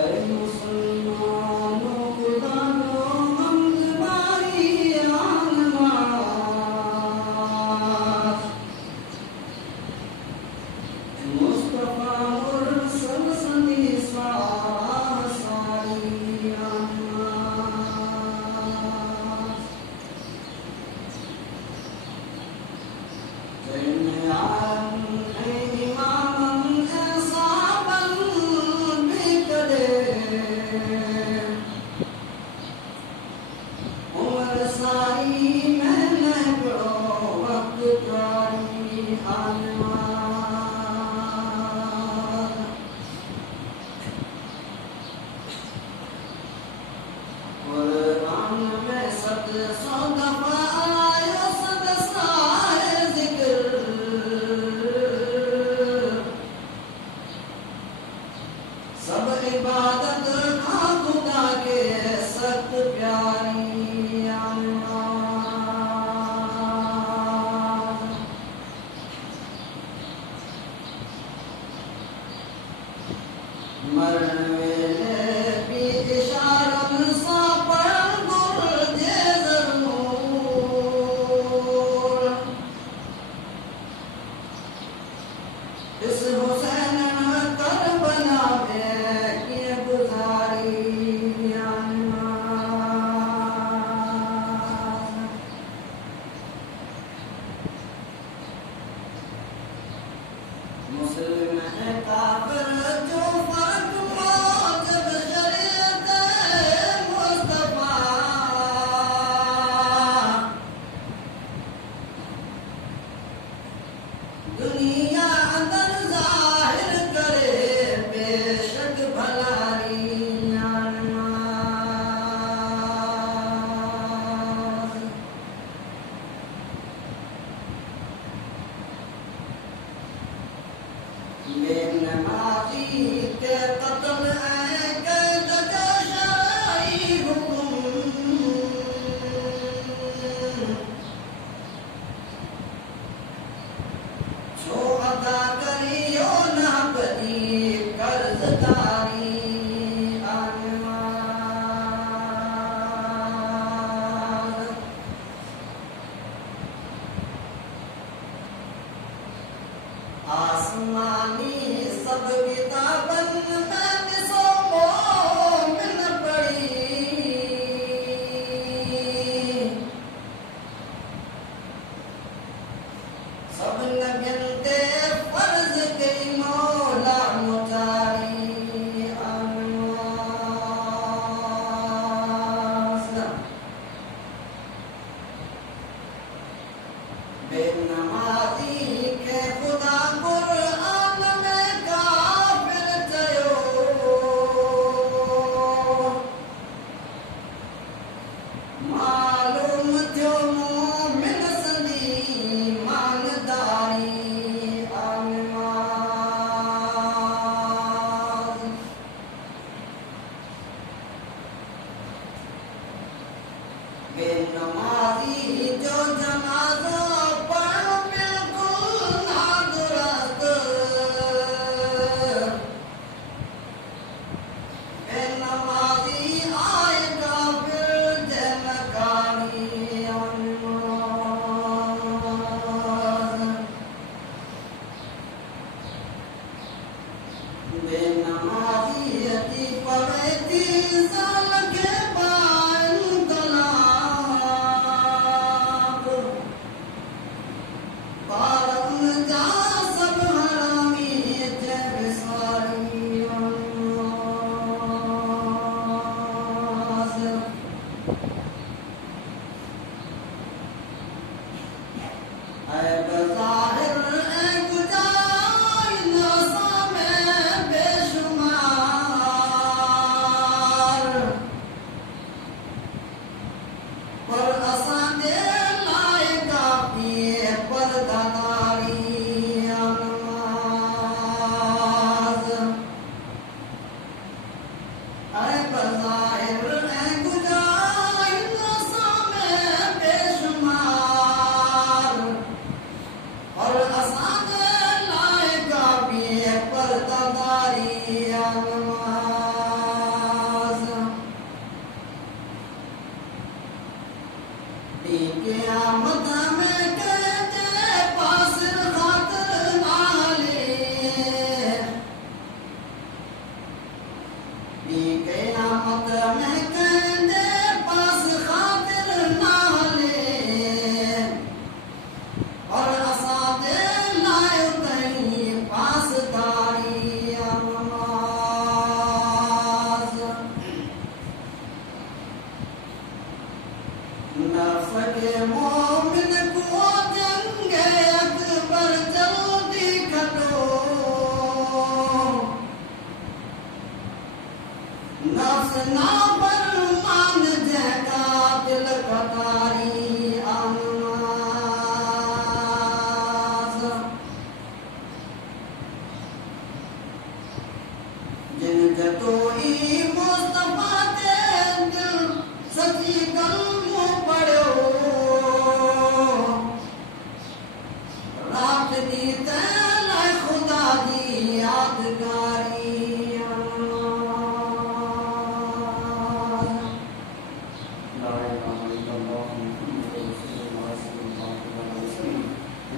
अरे मुसलमानों खुदा को हम तुम्हारी नमाज मुस्तफा मुरसल सदी सारी नमाज सब इबादत खा खुदा के सख्त प्यारी नमाज मरण वेले भी इशारत सा पढ़ गुरजे जरूर इस हुसैन करबला में के गुजारी नमाज मुस्लिम है काफिर जो फर्क मौजब शरीयत मुस्तफा दुनिया अंदर जाहिर करे बेशक भलाई नमाज बेनमाजी के कत्ल कैद का शरई हुक्म जो अदा करियो ना बदी कर्जदारी नमाज आसमानी सब किताबन में निसो मोमिन पड़ी सब नबियन ते फर्ज कई मौला मुतारी नमाज बेनमाजी के खुदा कुरान में काफिर थयो मालूम थियो मोमिन संदी ईमानदारी नमाज बेनमाजी जो जनाजा पढ़ बिल्कुल नादुरुस्त बेनमाजी आए काफिर जनकारी नमाज बेनमाजी अति पवित्र साल के बाद तलाक पारम जा सब हरामी जब सारी नमाज ऐ बज़ाहिर ऐ गुजार नसा में बेशुमार पर असां दे लाए काफी परदादारी नमाज ऐ बज़ाहिर ऐ गुजार नसा में बेशुमार और असां दे लाए काफी परदादारी नमाज ना